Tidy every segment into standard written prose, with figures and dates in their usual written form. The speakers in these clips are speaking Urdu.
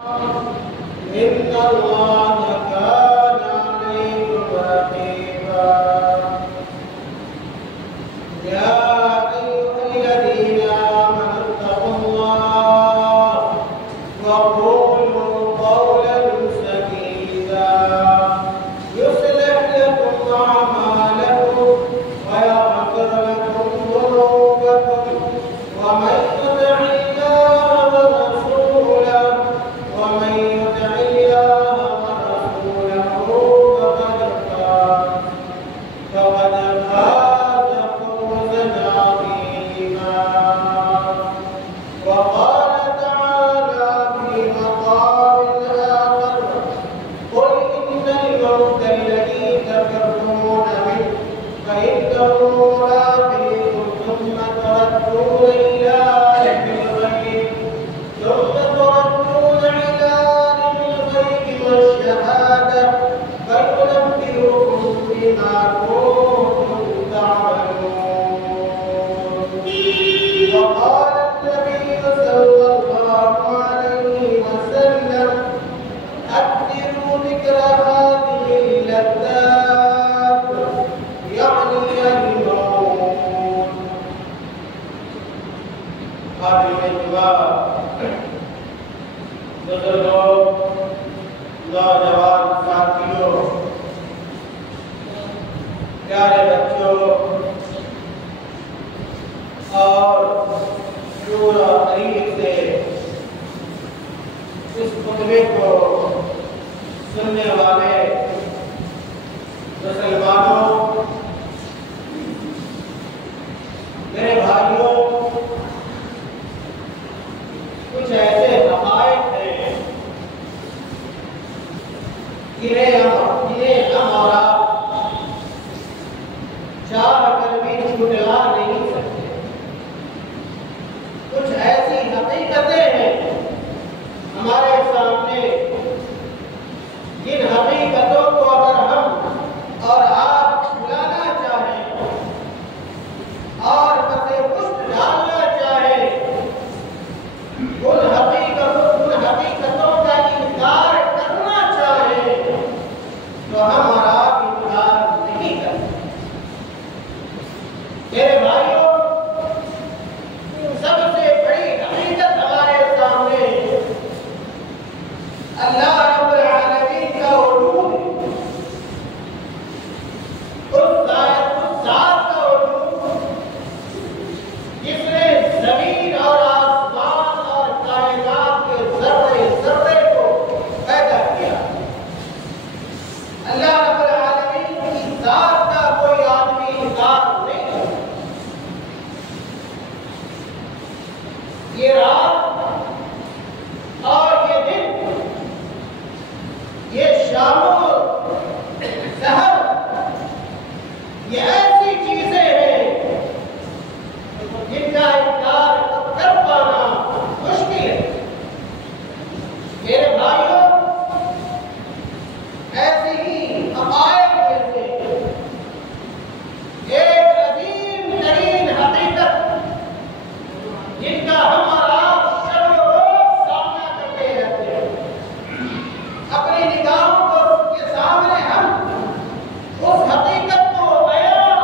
إن الله كان عليكم رقيبا يا أيها الذين آمنوا اتقوا الله وقولوا قولا سديدا يصلح لكم أعمالكم ويغفر لكم ذنوبكم ومن يطع الله ورسوله فقد فاز فوزا عظيما. وقال تعالى في مقام آخر قل إن الموت الذي تفرون منه فإنه ملاقيكم ثم تردون إلى عالم الغيب والشهادة فينبئكم بما كنتم تعملون. وقال النبي صلى الله عليه وسلم أكثروا ذكر هذه اللذات يعني الموت. بزرگوں، نوجوان ساتھیوں، پیارے بچوں اور نور و حریر سے اس خطبے کو سننے والے مسلمانوں، میرے بھائیوں، کچھ ایسے حقائق ہیں جنہیں ہم اور آپ چاہ کر بھی جھٹلا نہیں سکتے. کچھ ایسی حقیقتیں ہیں ہمارے سامنے جن حقیقتوں کو اگر ہم اور آپ بھلانا چاہیں اور پسے پشت ڈالنا چاہیں، ان حقیقتوں کا انکار کرنا چاہیں تو ہم اور آپ انکار نہیں کرتے. میرے بھائیوں، سب سے بڑی حقیقت ہمارے سامنے اللہ رب العالمین کا وجود ہے. اس ذات کا وجود جس نے زمین اور آسمان اور کائنات کے ذرے ذرے کو پیدا کیا. اللہ رب العالمین کی ذات کا کوئی آدمی انکار نہیں کرتا. یہ رات اور یہ دن، یہ شام و سحر، یہ ایسی چیزیں ہیں جن کا انکار کر پانا مشکل ہے. میرے بھائیوں، ایسی ہی حقائق میں سے ایک عظیم ترین حقیقت جن کا ہم اور آپ شب و روز سامنا کرتے رہتے ہیں، اپنی نگاہوں کے سامنے ہم اس حقیقت کو بیان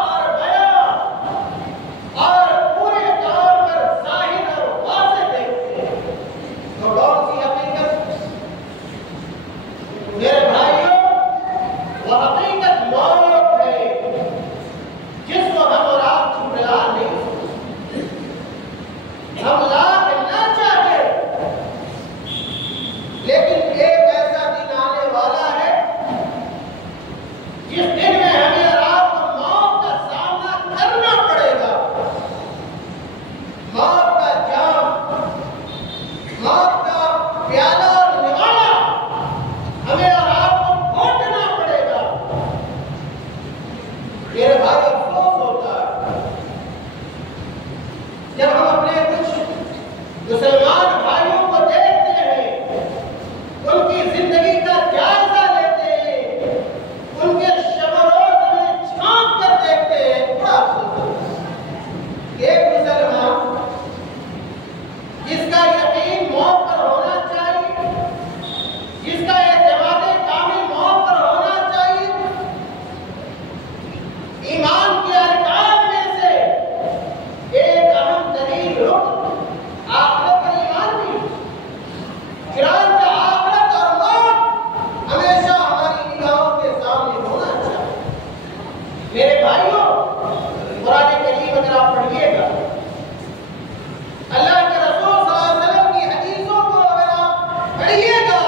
اور پورے طور پر ظاہر اور واضح دیکھتے ہیں. تو کون سی حقیقت؟ میرے بھائیوں، وہ حقیقت موت ہے جس کو ہم اور آپ جھٹلا نہیں سکتے. ہم لاکھ نہ چاہے لیکن ایک ایسا دن آنے والا پڑھیے گا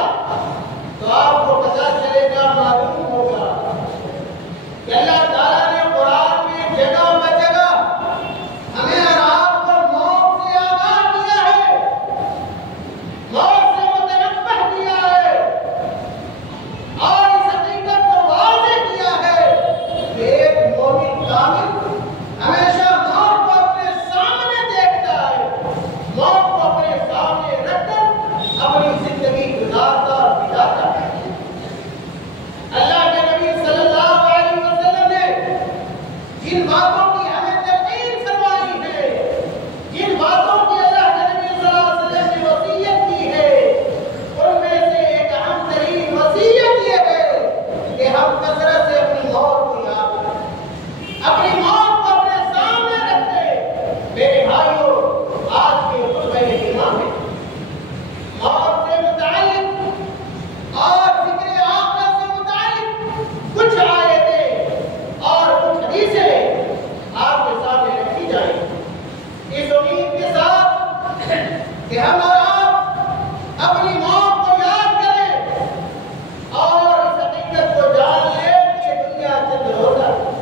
تو آپ کو پتہ چلے گا، معلوم ہوگا کہ اللہ تعالیٰ نے قرآن میں جگہ بجگہ ہمیں اور آپ کو موت سے آگاہ کیا ہے، موت سے متنبہ کیا ہے، اور اس حقیقت کو واضح کیا ہے کہ ایک مومن کامل ہمیشہ موت کو اپنے سامنے دیکھتا ہے، موت کو اپنے سامنے رکھ کر اپنی زندگی گزارتا اور بتاتا ہے۔ اللہ کے نبی صلی اللہ علیہ وسلم نے جن باتوں کی ہمیں تلقین فرمائی ہے، جن باتوں کی اللہ کے نبی صلی اللہ علیہ وسلم نے وصیت کی ہے، ان میں سے ایک اہم ترین وصیت یہ ہے کہ ہم کثرت سے اپنی موت کو یاد کریں، اپنی موت کو اپنے سامنے رکھیں۔ میرے بھائیوں، آج کے خطبہ جمعہ میں موت سے متعلق اور فکر آخرت سے متعلق کچھ آیتیں اور کچھ حدیثیں آپ کے سامنے رکھی جائیں، اس امید کے ساتھ کہ ہم اور آپ اپنی موت کو یاد کریں اور اس حقیقت کو جان لیں کہ یہ دنیا چند روزہ ہے،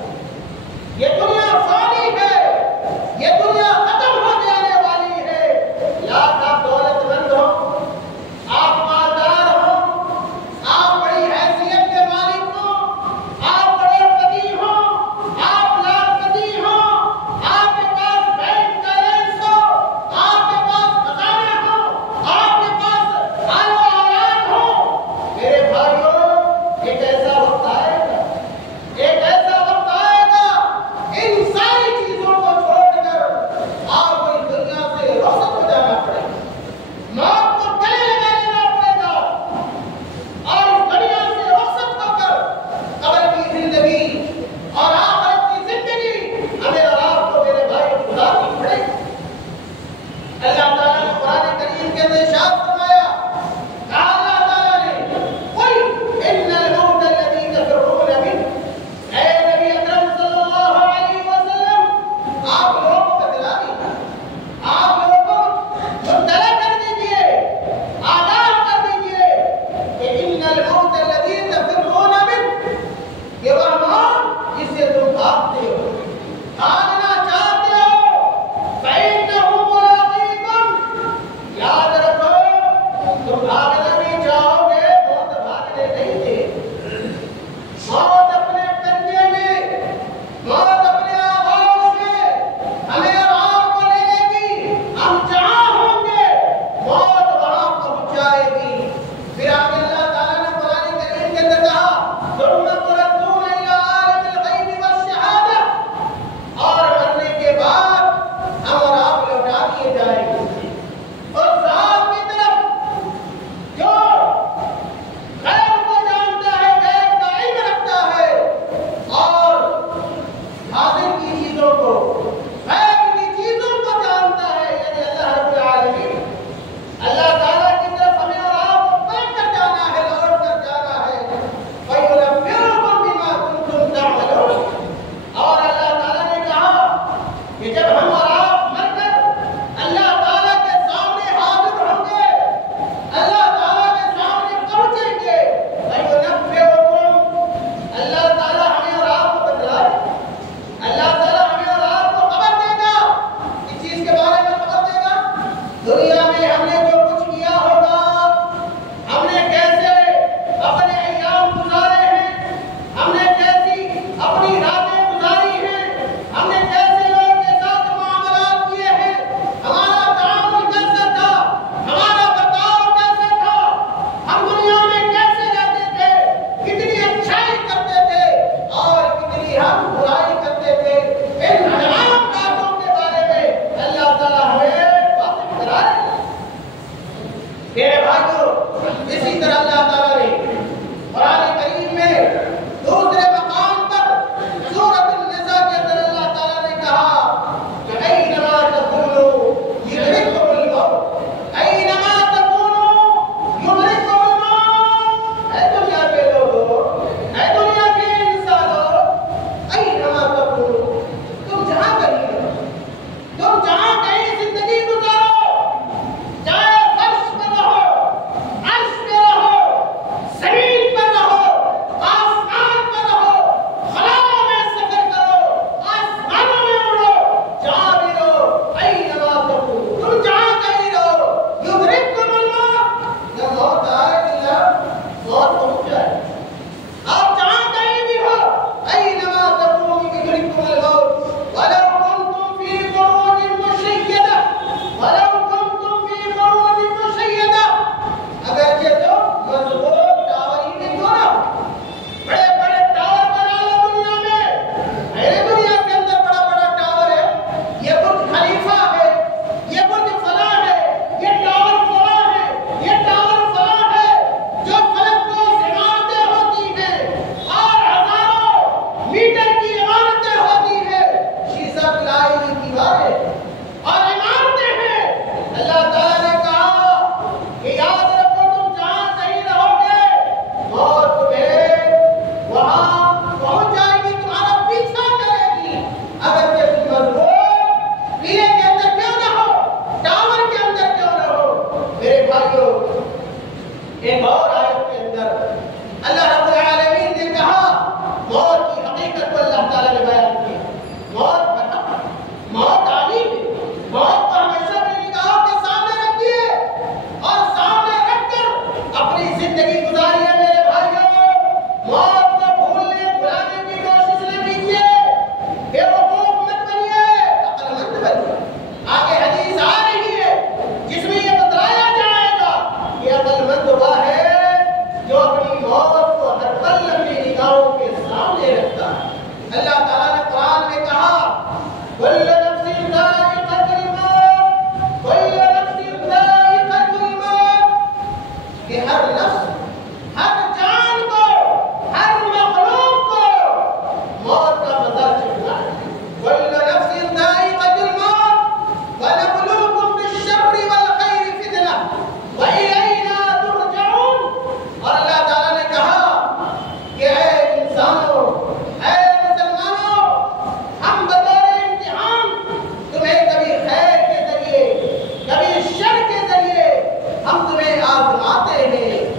یہ دنیا فانی ہے، یہ دنیا ختم ہو جانے والی ہے۔ لاکھ آپ دولت مند ہوں، آپ مالدار ہوں، آپ بڑی حیثیت کے مالک ہوں، آپ بڑے پتی ہوں، آپ لاکھ پتی ہوں، آپ کے پاس بینک بیلنس ہو، آپ کے پاس خزانہ ہو، آپ کے پاس مال و اولاد ہو، میرے بھائیوں، ایک ایسا وقت آئے گا، ایک ایسا وقت آئے گا، ان ساری چیزوں کو چھوڑ کر آپ کو اس دنیا سے رخصت ہو جانا پڑے گا، موت کو گلے لگا لینا پڑے گا، اور اس دنیا سے رخصت ہو کر قبر کی زندگی اور آخرت کی زندگی ہمیں اور آپ کو میرے بھائی گزارنی پڑے گی۔ اللہ تعالیٰ نے قرآن کریم کے اندر ارشاد فرمایا، کہا اللہ تعالیٰ نے قل ان الموت الذی تفرون منہ، اے نبی اکرم صلی اللہ علیہ وسلم، آپ لوگوں کو بتلا دیجیے، آپ لوگوں کو مطلع کر دیجیے، آگاہ کر دیجیے کہ ان الموت الذی تفرون منہ، کہ وہ موت جس سے تم بھاگتے ہو، بھاگنا چاہتے ہو، فإنه ملاقیکم، یاد رکھو تم بھاگنا بھی چاہو گے، موت بھاگنے نہیں دے، موت اپنے کنجے میں، موت اپنے آغوش میں ہمیں اور آپ کو لے لے گی، ہم جہاں ہوں گے موت وہاں پہنچائے گی۔ پھر آگے اللہ تعالیٰ نے قرآن کریم کے اندر کہا، ثم تردون الی عالم الغیب والشہادہ، اور مرنے کے بعد ہم اور آپ لوٹا دیے جائیں گے اور ذات کی طرف جو غیب کو جانتا ہے، غیب کا علم رکھتا ہے، اور حاضر کی چیزوں کو، غیب کی چیزوں کو جانتا ہے، یعنی اللہ رب العالمین، اللہ تعالیٰ کی طرف ہمیں اور آپ کو پلٹ کر جانا ہے، لوٹ کر جانا ہے۔ وَيُنَبِّئُكُم بِمَا كُنتُمْ تَعْمَلُونَ، اور اللہ تعالیٰ نے کہا کہ جب ہم اور آپ مر کر اللہ تعالیٰ کے سامنے حاضر ہوں گے، اللہ تعالیٰ کے سامنے پہنچیں گے، وَيُنَبِّئُكُم، اللہ تعالیٰ ہمیں اور آپ کو بتلائے، اللہ تعالیٰ ہمیں اور آپ کو خبر دے گا، اس چیز کے بارے میں خبر دے گا، دنیا میں ہم نے جو کچھ کیا ہوگا، ہم نے کیسے اپنے ایام گزارے ہیں، ہم نے کیسی اپنی راتیں گزاری ہیں، ہم نے کیسے لوگوں کے ساتھ معاملات کیے ہیں، ہمارا تعامل کیسا تھا، ہمارا برتاؤ کیسا تھا، ہم دنیا میں کیسے رہتے تھے، کتنی اچھائی کرتے تھے اور کتنی ہم برائی کرتے تھے، ان تمام باتوں کے بارے میں اللہ تعالیٰ ہمیں واقف کرا رہے ہیں۔ میرے بھائیوں، اسی طرح اللہ تعالیٰ نے قرآن کریم میں دوسرے مقام پر سورۃ النساء کے اندر اللہ تعالیٰ نے کہا کہ اینما تکونوا یدرککم الموت، اینما تکونوا یدرککم الموت، اے دنیا کے لوگوں، اے دنیا کے انسانوں، اینما تکونوا، تم جہاں کہیں ہو، تم جہاں کہیں زندگی گزارو، چاہے فرش پر رہو، عرش ایک اور آیت کے اندر اللہ رب العالمین نے کہا، موت کی حقیقت کو اللہ تعالیٰ نے بیان کیا، موت آنی ہے، موت کو ہمیشہ اپنی نگاہوں کے سامنے رکھیے اور سامنے رکھ کر اپنی زندگی گزاریے میرے بھائیوں۔ موت کو بھولنے بھلانے کی کوشش نہ کیجیے، بیوقوف مت بنیے، عقل مند بنیے۔ آگے حدیث آ رہی ہے جس میں یہ بتلایا جائے گا کہ عقل مند وہ ہے جو اپنی موت کو ہر پل اپنی نگاہوں کے سامنے رکھتا ہے۔ اللہ تعالیٰ نے قرآن میں کہا، كل نفس ذائقة الموت، كل نفس ذائقة الموت، کہ ہر نفس، ہر جان کو، ہر مخلوق کو موت کا مزہ چکھنا ہے۔ كل نفس ذائقة الموت ونبلوكم بالشر والخير فتنة وإلينا ترجعون۔ اور اللہ تعالیٰ نے کہا کہ اے انسانوں، اے مسلمانوں، ہم بطور امتحان تمہیں کبھی خیر کے ذریعے کبھی شر کے ذریعے ہم تمہیں آزماتے ہیں۔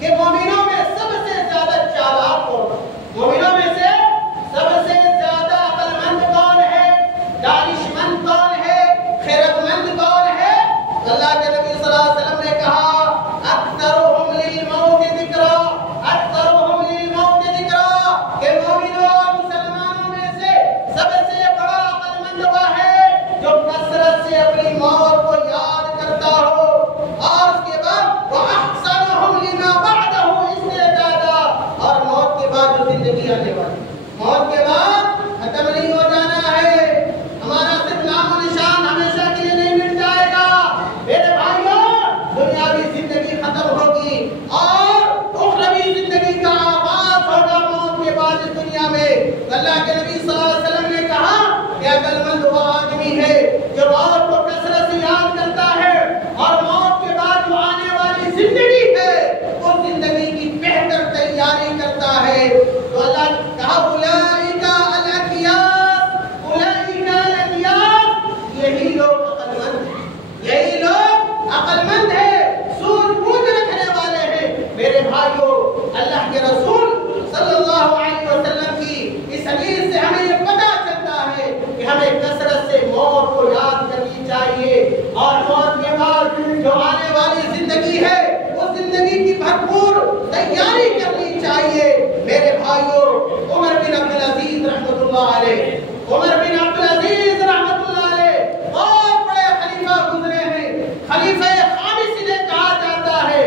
کہ مومنوں میں سب سے زیادہ چالاک کون ہے، مومنوں میں سے سب سے زیادہ عقل مند کون ہے، دانش مند کون ہے، خیرت مند کون ہے؟ اللہ کے نبی صلی اللہ علیہ وسلم نے کہا اکثرهم للموت ذکرا، اکثرهم للموت ذکرا، کہ مومنوں اور مسلمانوں میں سے سب سے بڑا عقل مند وہ ہے جو کثرت سے اپنی موت کو یاد کرتا ہو، اور اس کے بعد وَأَحْسَنُهُمْ لِمَا بَعْدَهُ اسْتِعْدَادًا، اور موت کے بعد جو زندگی آنے والی، موت کے بعد ختم نہیں ہو جانا ہے، ہمارا صرف نام و نشان ہمیشہ کے لیے نہیں مل جائے گا میرے بھائیوں، دنیاوی زندگی ختم ہوگی اور اخروی زندگی کا آغاز ہوگا موت کے بعد اس دنیا میں۔ اللہ کے نبی صلی اللہ علیہ وسلم نے کہا کہ عقل مند وہ آدمی ہے جو موت کو کثرت سے یاد کرتا ہے اور موت کے بعد جو آنے والی زندگی ہے اس زندگی کی بہتر تیاری کرتا ہے۔ تو اللہ نے کہا اولئک الاکیاس، اولئک الاکیاس، یہی لوگ عقل مند ہیں، یہی لوگ عقل مند ہیں، سوچ بوجھ رکھنے والے ہیں۔ میرے بھائیوں، اللہ کے رسول صلی اللہ علیہ وسلم کی اس حدیث سے ہمیں یہ پتہ چلتا ہے کہ ہمیں کثرت سے موت کو یاد کرنی چاہیے، اور موت کے بعد جو آنے والی زندگی ہے اس زندگی کی بھرپور تیاری کرنی چاہیے۔ میرے بھائیوں، عمر بن عبدالعزیز رحمۃ اللہ علیہ، عمر بن عبدالعزیز رحمۃ اللہ علیہ بہت بڑے خلیفہ گزرے ہیں، خلیفہ خامس انہیں کہا جاتا ہے،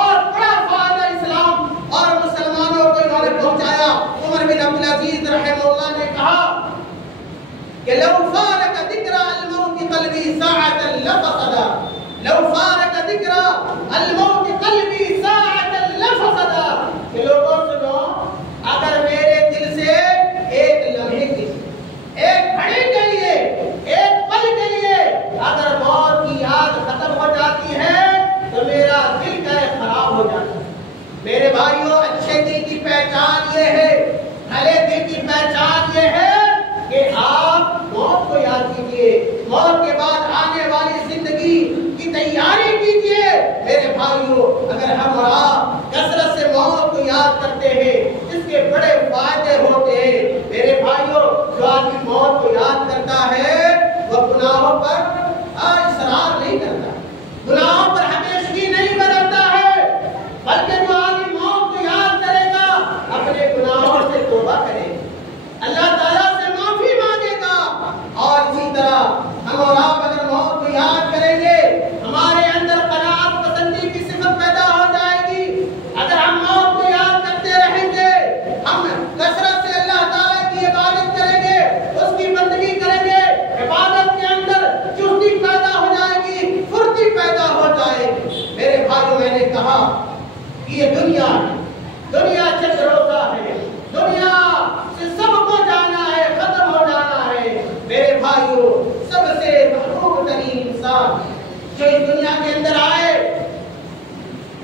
اور بڑا فائدہ اسلام اور مسلمانوں کو انہوں نے پہنچایا۔ عمر بن عبدالعزیز رحمہ اللہ نے کہا کہ لو فارق ذکر الموت قلبی ساعة لفسدا، لو فارق ذکر الموت قلبی ساعة لفسدا، کہ لوگوں سنو، اگر میرے دل سے ایک لمحے کے لیے، ایک گھڑی کے لیے، ایک پل کے لیے اگر موت کی یاد ختم ہو جاتی ہے تو میرا دل کا خراب ہو جاتا ہے۔ میرے بھائیوں، اچھے دل کی پہچان یہ ہے، بھلے دل کی پہچان یہ ہے کہ آپ موت کو یاد کیجئے، موت کے بعد آنے والی زندگی کی تیاری کیجئے۔ میرے بھائیوں، اگر ہم اور آپ کثرت سے موت کو یاد کرتے ہیں اس کے بڑے فائدے ہوتے ہیں۔ میرے بھائیوں، جو آدمی موت کو یاد کرتا ہے وہ گناہوں پر اصرار نہیں کرتا، گناہوں پر ہمیشگی نہیں برتتا ہے، بلکہ جو آدمی موت کو یاد کرے گا اپنے گناہوں سے توبہ کرے گا، اللہ تعالیٰ سے معافی مانگے گا، اور اسی طرح ہم اور آپ اگر موت کو یاد کریں گے ہمارے اندر قناعت پسندی کی صفت پیدا ہو جائے گی۔ اگر ہم موت کو یاد کرتے رہیں گے، ہم کثرت سے اللہ تعالیٰ کی عبادت کریں گے، اس کی بندگی کریں گے، عبادت کے اندر چستی پیدا ہو جائے گی، پھرتی پیدا ہو جائے گی۔ میرے بھائیوں، میں نے کہا کہ یہ دنیا چند روزہ ہے، دنیا سے سب کو جانا ہے، ختم ہو جانا ہے۔ میرے بھائیوں، سب سے محبوب ترین انسان جو اس دنیا کے اندر آئے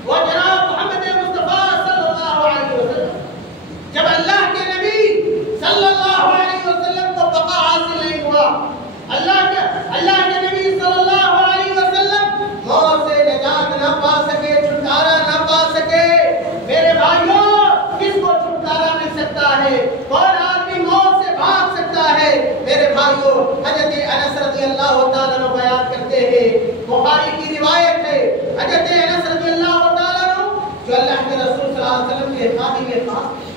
وہ جناب محمد مصطفیٰ صلی اللہ علیہ وسلم۔ جب اللہ کے نبی صلی اللہ علیہ وسلم کو بقا حاصل نہیں ہوا، اللہ کے نبی صلی اللہ علیہ وسلم موت سے نجات نہ پا سکے، چھٹکارا نہ پا سکے۔ میرے بھائیوں، کس کو چھٹکارا مل سکتا ہے؟ کون آدمی موت سے بھاگ سکتا ہے؟ میرے بھائیوں، حضرت انس رضی اللہ تعالیٰ عنہ بیان کرتے ہیں، بخاری کی روایت ہے، حضرت انس رضی اللہ تعالیٰ عنہ جو اللہ کے رسول صلی اللہ علیہ وسلم کے خادم خاص،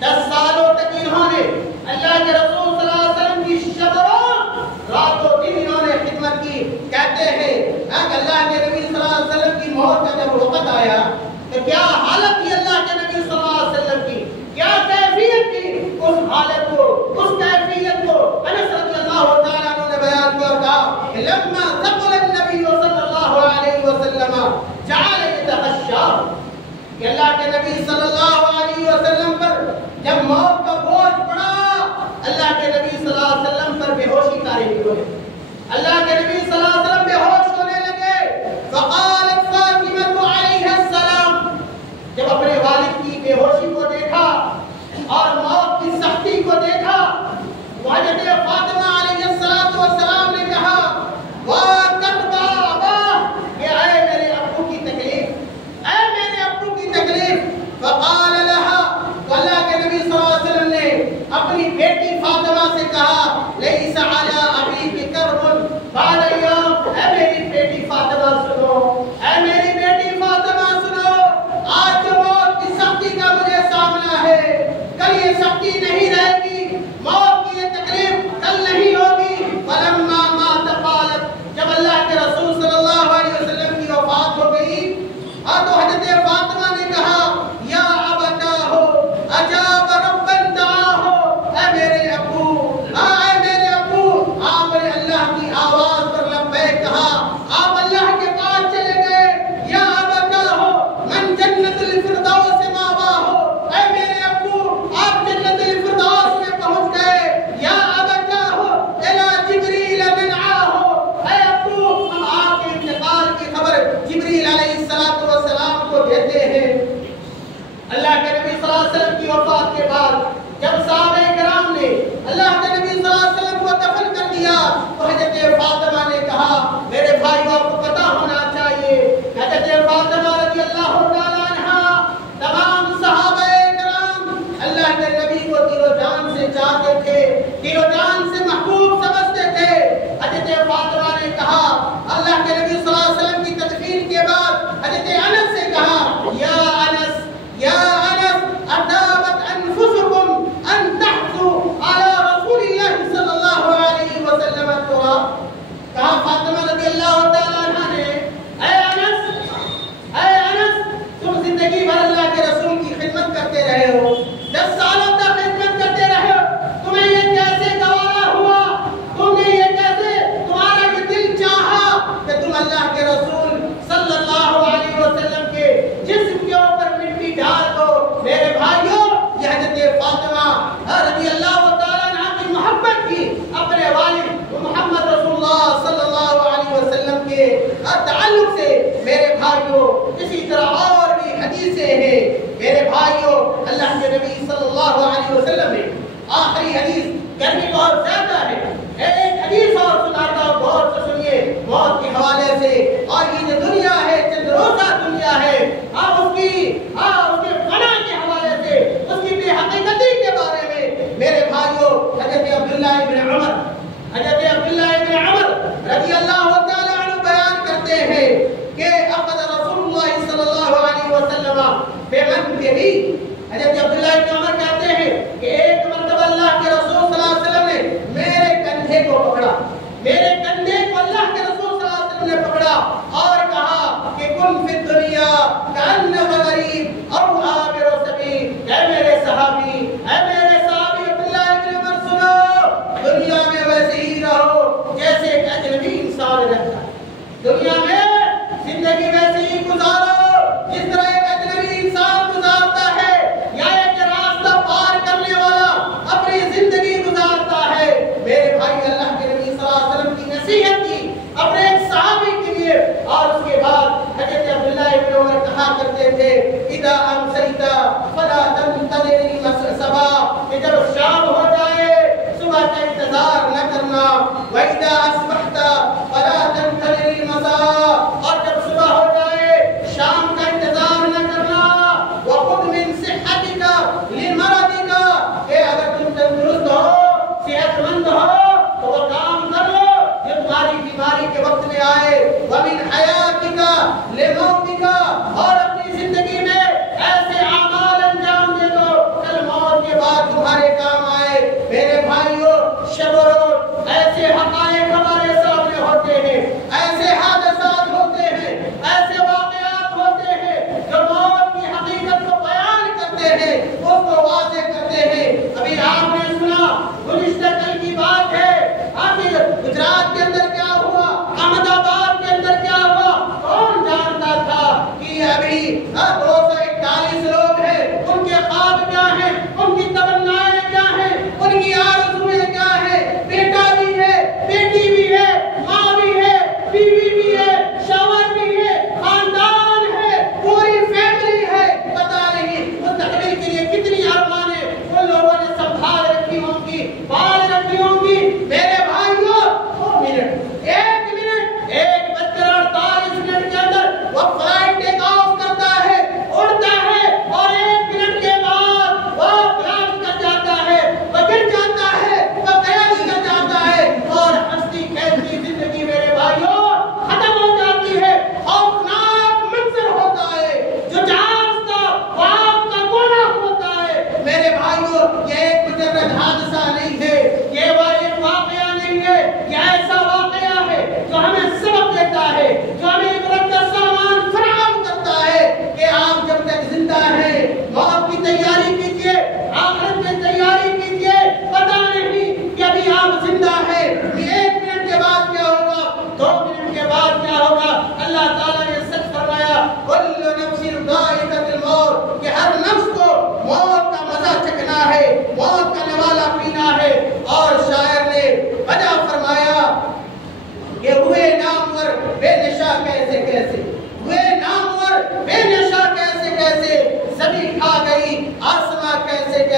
10 سالوں تک انہوں نے اللہ کے رسول صلی اللہ علیہ وسلم کی شب رات و دن انہوں نے خدمت کی۔ کہتے ہیں کہ اللہ کے نبی صلی اللہ علیہ وسلم کی موت کا جب وقت آیا تو کیا حالت تھی اللہ کے نبی صلی اللہ علیہ وسلم کی، کیا کیفیت تھی، اس حالت کو، اس کیفیت کو انس رضی اللہ تعالیٰ عنہ نے بیان کیا اور کہا کہ لما ثقل النبی صلی اللہ علیہ وسلم جعل يتغشى، کہ اللہ کے نبی صلی اللہ علیہ وسلم پر جب موت کا بوجھ پڑا، اللہ کے نبی صلی اللہ علیہ وسلم پر بے ہوشی طاری ہوئی، اللہ کے نبی صلی اللہ علیہ وسلم بے ہوش ہونے لگے۔ فقالت فاطمہ علیہ السلام، جب اپنے والد کی بے ہوشی کو دیکھا اور موت کی سختی کو دیکھا، حضرت فاطمہ علیہ السلام نے کہا وَقَدْ بَابَا، کہ اے میرے ابو کی تکلیف، اے میرے ابو کی تکلیف، جبریل علیہ السلام کو دیتے ہیں۔ اللہ کے نبی صلی اللہ علیہ وسلم کی وفات کے بعد جب صحابہ کرام نے اللہ کے نبی صلی اللہ علیہ وسلم کو دفن کر دیا تو حضرت فاطمہ نے کہا میرے بھائی آپ کو پتہ ہونا چاہیے حضرت فاطمہ رضی اللہ تعالیٰ عنہا تمام صحابہ کرام اللہ کے نبی کو دل و جان سے چاہتے تھے، دل و جان سے محبوب سمجھتے تھے۔ حضرت فاطمہ نے کہا اللہ کے نبی صلی اللہ علیہ وسلم کی تدفین کے بعد حضرت انس سے کہا یا انس اتابت انفسکم ان تحثوا علی رسول اللہ صلی اللہ علیہ وسلم التراب۔ کہا فاطمہ رضی اللہ تعالیٰ عنہ نے اے انس تم زندگی بھر اللہ کے رسول کی خدمت کرتے رہے ہو، 10 سالوں تک خدمت کرتے رہے ہو، تمہیں یہ کیسے گوارا ہوا، تم نے یہ کیسے تمہارا یہ دل چاہا کہ تم اللہ کے رسول صلی اللہ علیہ وسلم کے جسم کے اوپر مٹی ڈال دو۔ میرے بھائیوں یہ حضرت فاطمہ رضی اللہ تعالیٰ عنہ کی محبت کی اپنے والد محمد رسول اللہ صلی اللہ علیہ وسلم کے تعلق سے۔ میرے بھائیوں اسی طرح اور بھی حدیثیں ہیں۔ میرے بھائیوں اللہ کے نبی صلی اللہ علیہ وسلم نے آخری حدیث گرمی بہت زیادہ ہے، ایک حدیث اور سناتا ہوں، غور سے سنیے موت کے حوالے سے۔ اور یہ جو دنیا ہے چند روزہ دنیا ہے، اس کے فنا کے حوالے سے، اس کی بے حقیقتی کے بارے میں میرے بھائیوں حضرت عبداللہ ابن عمر رضی اللہ تعالیٰ عنہ بیان کرتے ہیں کہ اخذ رسول اللہ صلی اللہ علیہ وسلم بمنکبی۔ حضرت عبداللہ ابن عمر کہتے ہیں کہ ایک مرتبہ اللہ کے رسول صلی اللہ علیہ وسلم نے میرے کندھے کو پکڑا، میرے کندھے کو اللہ کے رسول صلی اللہ علیہ وسلم نے پکڑا اور کہا کہ کن فی الدنیا کأنک غریب او عابر سبیل۔ اے میرے صحابی عبداللہ ابن عمر سنو، دنیا میں ویسے ہی رہو جیسے ایک اجنبی انسان رہتا ہے، دنیا میں زندگی ویسے ہی گزارو جس طرح ایک اجنبی انسان گزارتا ہے، یا ایک راستہ پار کرنے والا اپنی زندگی گزارتا ہے۔ میرے بھائی اللہ کے نبی صلی اللہ علیہ وسلم کی نصیحت کی اپنے ایک صحابی کے لیے، اور اس کے بعد حضرت عبداللہ ابن عمر کہا کرتے تھے اذا امسیت فلا تنتظر الصباح، کہ جب شام ہو جائے صبح کا انتظار نہ کرنا، وَإِذَا أَصْبَحْتَ فَلَا تَنْتَظِرِ الْمَسَاءَ، اور جب صبح ہو جائے شام کا انتظار نہ کرنا، وَخُذْ مِنْ صِحَّتِكَ لِمَرَضِكَ، کہ اگر تم تندرست ہو صحت مند ہو تو وہ کام کر لو جو تمہاری بیماری کے وقت میں آئے، وَمِنْ حَيَاتِكَ لِمَوْتِكَ، اور اپنی زندگی میں ایسے اعمال انجام دے دو کل موت کے بعد تمہارے کام آئے۔ میرے بھائیوں شب و روز ایسے حقائق ہمارے